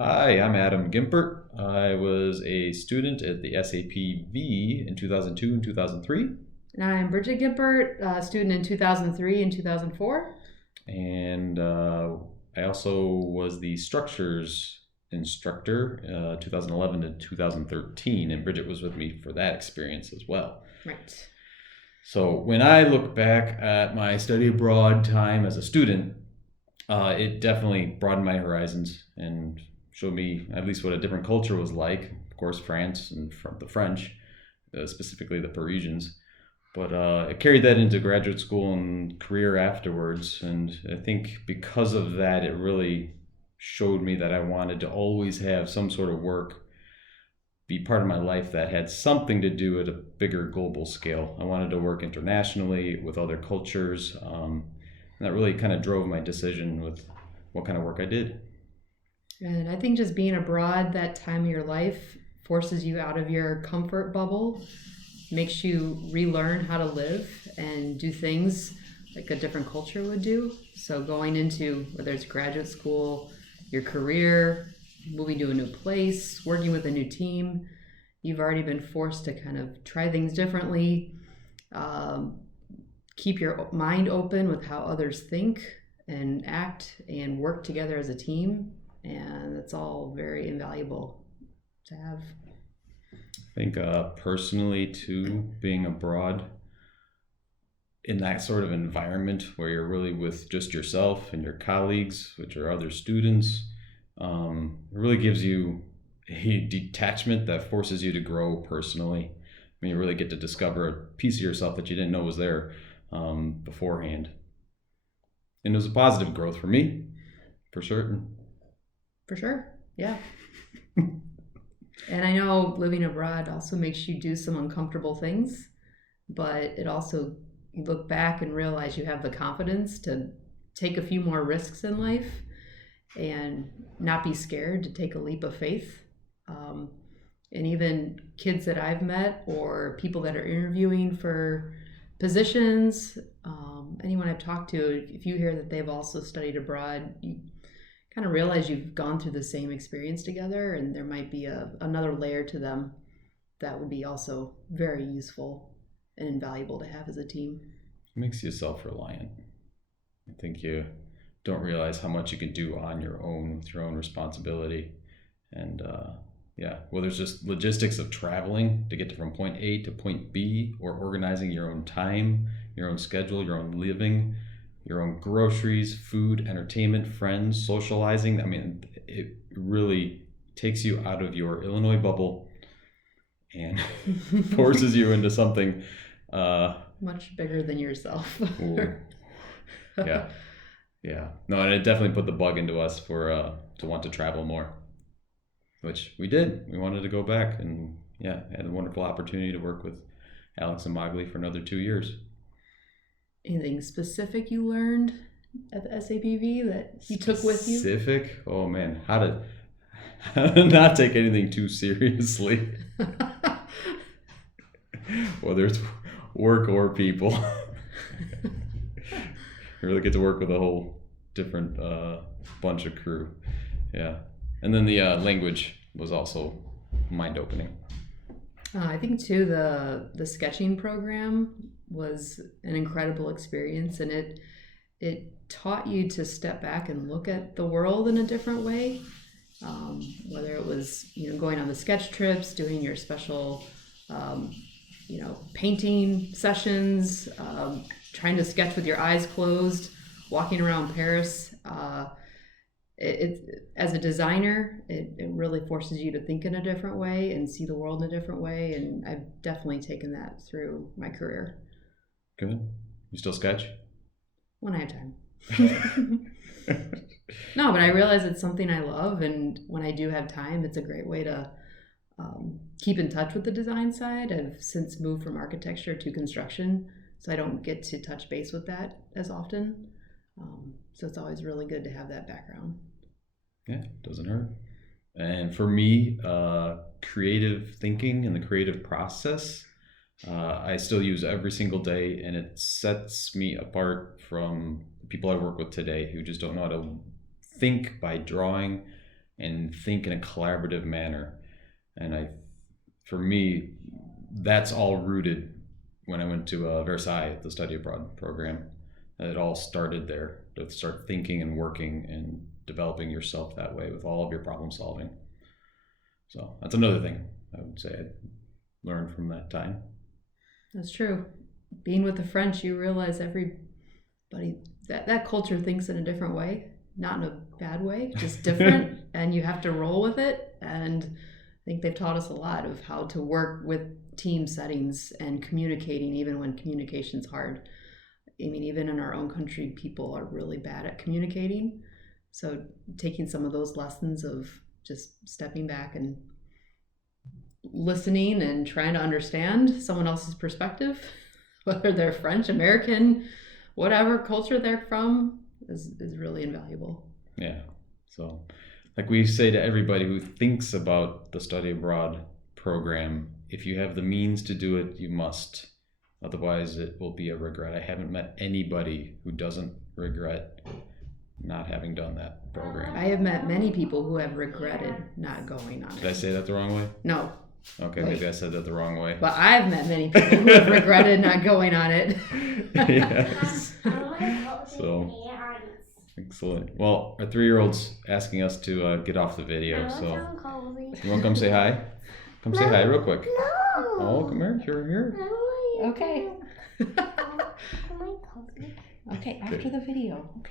Hi, I'm Adam Gimpert. I was a student at the SAPV in 2002 and 2003. And I'm Bridget Gimpert, student in 2003 and 2004. And I also was the structures instructor 2011 to 2013. And Bridget was with me for that experience as well. Right. So when I look back at my study abroad time as a student, it definitely broadened my horizons and showed me at least what a different culture was like. Of course, France and the French, specifically the Parisians. But it carried that into graduate school and career afterwards. And I think because of that, it really showed me that I wanted to always have some sort of work be part of my life that had something to do at a bigger global scale. I wanted to work internationally with other cultures. And that really kind of drove my decision with what kind of work I did. And I think just being abroad that time of your life forces you out of your comfort bubble, makes you relearn how to live and do things like a different culture would do. So going into whether it's graduate school, your career, moving to a new place, working with a new team, you've already been forced to kind of try things differently, keep your mind open with how others think and act and work together as a team. And it's all very invaluable to have. I think personally too, being abroad in that sort of environment where you're really with just yourself and your colleagues, which are other students, it really gives you a detachment that forces you to grow personally. I mean, you really get to discover a piece of yourself that you didn't know was there beforehand. And it was a positive growth for me, for certain. For sure, yeah. And I know living abroad also makes you do some uncomfortable things, but it also, you look back and realize you have the confidence to take a few more risks in life and not be scared to take a leap of faith. And even kids that I've met or people that are interviewing for positions, anyone I've talked to, if you hear that they've also studied abroad, you kind of realize you've gone through the same experience together, and there might be another layer to them that would be also very useful and invaluable to have as a team. It makes you self-reliant. I think you don't realize how much you can do on your own with your own responsibility. And whether it's just logistics of traveling to get from point A to point B, or organizing your own time, your own schedule, your own living, your own groceries, food, entertainment, friends, socializing. I mean, it really takes you out of your Illinois bubble and forces you into something much bigger than yourself. Yeah. No, and it definitely put the bug into us for to want to travel more, which we did. We wanted to go back, and had a wonderful opportunity to work with Alex and Mogley for another 2 years. Anything specific you learned at the SAPV that you took with you? Specific? Oh man, how to not take anything too seriously, whether it's work or people. You really get to work with a whole different bunch of crew. Yeah. And then the language was also mind-opening. I think too the sketching program was an incredible experience, and it taught you to step back and look at the world in a different way. Whether it was going on the sketch trips, doing your special painting sessions, trying to sketch with your eyes closed, walking around Paris. As a designer, it really forces you to think in a different way and see the world in a different way. And I've definitely taken that through my career. Good. You still sketch? When I have time. No, but I realize it's something I love. And when I do have time, it's a great way to keep in touch with the design side. I've since moved from architecture to construction, so I don't get to touch base with that as often. So it's always really good to have that background. Yeah, doesn't hurt. And for me, creative thinking and the creative process, I still use every single day, and it sets me apart from the people I work with today who just don't know how to think by drawing and think in a collaborative manner. And for me, that's all rooted when I went to Versailles, the study abroad program. It all started there, to start thinking and working and developing yourself that way with all of your problem solving. So that's another thing I would say I learned from that time. That's true. Being with the French, you realize everybody, that culture thinks in a different way, not in a bad way, just different, and you have to roll with it. And I think they've taught us a lot of how to work with team settings and communicating, even when communication's hard. I mean, even in our own country, people are really bad at communicating. So taking some of those lessons of just stepping back and listening and trying to understand someone else's perspective, whether they're French, American, whatever culture they're from, is really invaluable. Yeah. So like we say to everybody who thinks about the study abroad program, if you have the means to do it, you must. Otherwise, it will be a regret. I haven't met anybody who doesn't regret not having done that program. I have met many people who have regretted not going on it. Did I say that the wrong way? No. Okay, maybe I said that the wrong way. But I've met many people who have regretted not going on it. Yes. So, excellent. Well, our 3-year-old's asking us to get off the video, so you want to come say hi? Come say hi real quick. No. Oh, come here. You're here. Okay. Okay, after the video. Okay.